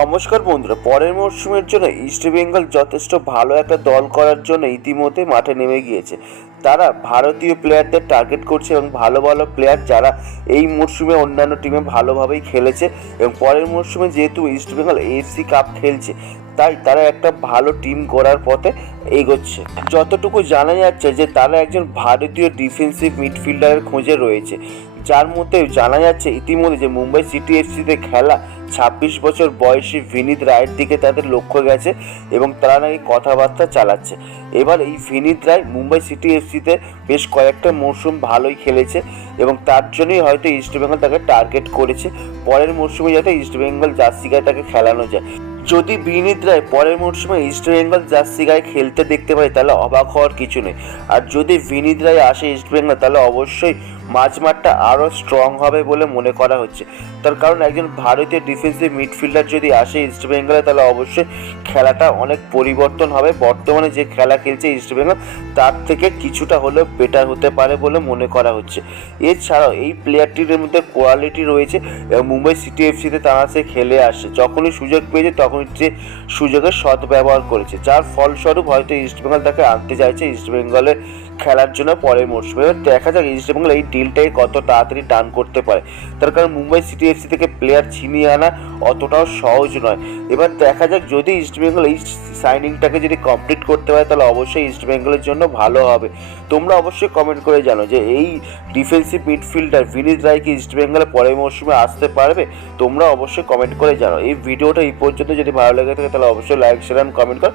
নমস্কার বন্ধুরা, পরের মরশুমের জন্য ইস্টবেঙ্গল যথেষ্ট ভালো একটা দল করার জন্য ইতিমধ্যে মাঠে নেমে গিয়েছে। তারা ভারতীয় প্লেয়ারদের টার্গেট করছে এবং ভালো ভালো প্লেয়ার যারা এই মরশুমে অন্যান্য টিমে ভালোভাবেই খেলেছে। এবং পরের মরশুমে যেহেতু ইস্ট বেঙ্গল এএফসি কাপ খেলছে তাই তারা একটা ভালো টিম গড়ার পথে এগোচ্ছে। যতটুকু জানা যাচ্ছে যে তারা একজন ভারতীয় ডিফেন্সিভ মিডফিল্ডারের খোঁজে রয়েছে। যার মধ্যে জানা যাচ্ছে ইতিমধ্যে যে মুম্বাই সিটি এফসিতে খেলা ছাব্বিশ বছর বয়সী ভিনিত রায়ের দিকে তাদের লক্ষ্য গেছে এবং তারা নাকি কথাবার্তা চালাচ্ছে। এবার এই ভিনিত রায় মুম্বাই সিটি এফসিতে বেশ কয়েকটা মরশুম ভালোই খেলেছে এবং তার জন্যই হয়তো ইস্টবেঙ্গল তাকে টার্গেট করেছে। পরের মরশুমে যাতে ইস্টবেঙ্গল জার্সি গায়ে তাকে খেলানো যায়। যদি বিনীত রায় পরের মরশুমে ইস্ট বেঙ্গল জার্সি গায়ে খেলতে দেখতে পাই, তাহলে অবাক হওয়ার কিছু নেই। আর যদি বিনীত রায় আসে ইস্ট বেঙ্গল তাহলে অবশ্যই মাঝ মাঠটা আরও স্ট্রং হবে বলে মনে করা হচ্ছে। তার কারণ একজন ভারতীয় ডিফেন্সিভ মিডফিল্ডার যদি আসে ইস্টবেঙ্গলে তাহলে অবশ্যই খেলাটা অনেক পরিবর্তন হবে। বর্তমানে যে খেলা খেলছে ইস্টবেঙ্গল তার থেকে কিছুটা হলেও বেটার হতে পারে বলে মনে করা হচ্ছে। এছাড়াও এই প্লেয়ারটির মধ্যে কোয়ালিটি রয়েছে মুম্বাই সিটি এফসিতে তারা সে খেলে আসে যখনই সুযোগ পেয়েছে, তখনই সে সুযোগের সৎ ব্যবহার করেছে। যার ফলস্বরূপ হয়তো ইস্টবেঙ্গল তাকে আনতে চাইছে ইস্টবেঙ্গলে খেলার জন্য পরের মরশুমে। দেখা যাক ইস্টবেঙ্গল এই ডিলটাকে কত তাড়াতাড়ি টান করতে পারে। তার কারণ মুম্বাই সিটি এফসি থেকে প্লেয়ার ছিনিয়ে আনা অতটাও সহজ নয়। এবার দেখা যাক যদি ইস্টবেঙ্গল এই সাইনিংটাকে যদি কমপ্লিট করতে পারে, তাহলে অবশ্যই ইস্টবেঙ্গলের জন্য ভালো হবে। তোমরা অবশ্যই কমেন্ট করে জানো যে এই ডিফেন্সিভ মিডফিল্ডার ভিনিত রায় কি ইস্টবেঙ্গলে পরের মরশুমে আসতে পারবে? তোমরা অবশ্যই কমেন্ট করে জানো। এই ভিডিওটা এই পর্যন্ত যদি ভালো লেগে থাকে, তাহলে অবশ্যই লাইক শেয়ার কমেন্ট কর।